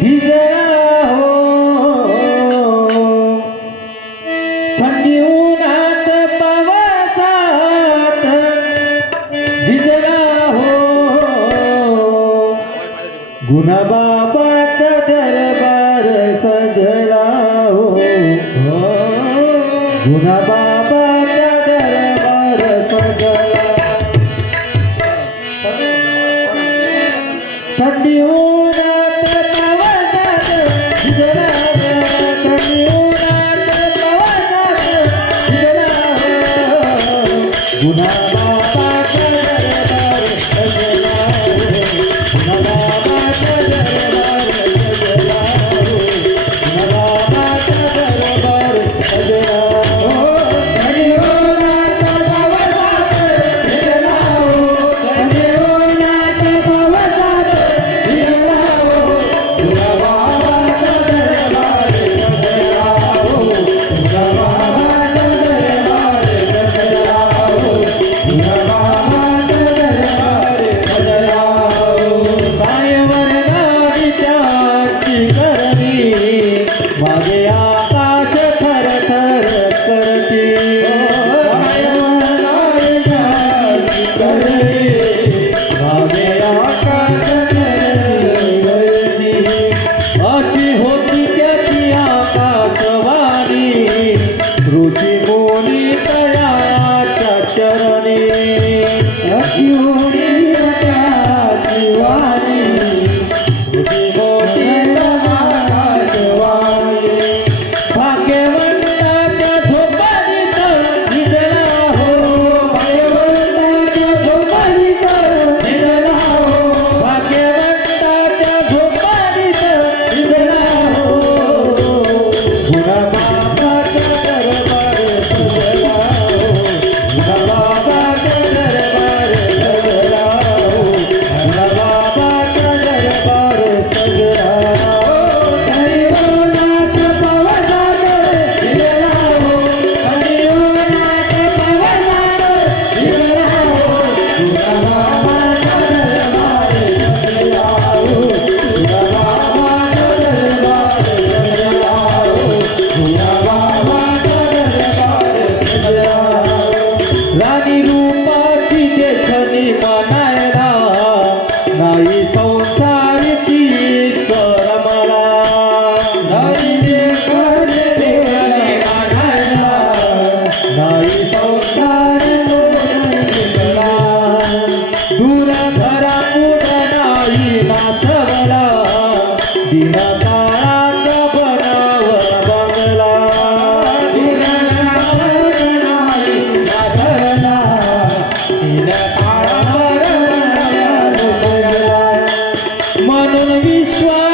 भिजला हो थंडी उन्हात पावसात भिजला हो गुणाबाबाचा दरबार सजला हो गुणाबाबाचा दरबार सजला थंडी उन्हात पावसात भिजला थंडी उन्हात पावसात भिजला गुणाबाबाचा दरबार सजला गुणाबाबाचा दरबार सजला गुणाबाबाचा दरबार सजला माझे आकाश थर थर करते माझे आकाश अशी होती त्याची आकाशवाणी ऋषी मुनी तळाच्या चरणी अशी होती त्याची वाणी ऋषी मुनी भाग्यवंताच्या झोपाळीत भिजला हो भाग्यवंताच्या झोपाळीत भिजला हो भाग्यवंताच्या झोपाळीत भिजला हो गुणाबाबाचा दरबार सजला हो गुणाबाबाचा दरबार सजला हो गुणाबाबाचा दरबार सजला राणी रूपाची देखणी मानायला नाही संसारी रमला नाही देखणी मानायला नाही संसारी दूर घरा पुढं नाही नाचवला दिन काळाचा बनावर बंगला म्हणून विश्वास